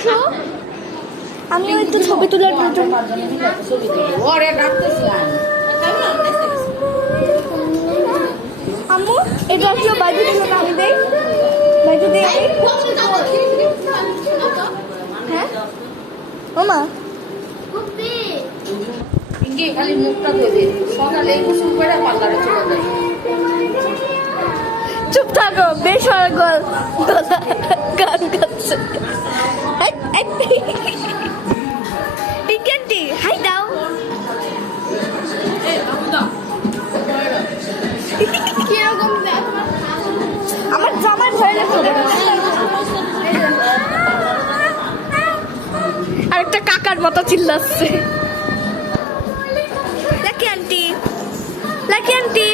বসো, আমি একটু ছবি তোলার জন্য। আম্মু এটা একটু বাইরে দিলে আমি দেই, বাইরে দিই আমি। হ্যাঁ মামা খালি মুখটা ধরে সকালে গোসল করে পার্লারে চলে যায়। চুপ থাকো, বেশ গান গাচ্ছে। পিঙ্কি হাই দাও। আমার জামার ভয় লাগছে। আরেকটা কাকার মতো চিল্লাচ্ছে। Lucky aunty, Lucky aunty.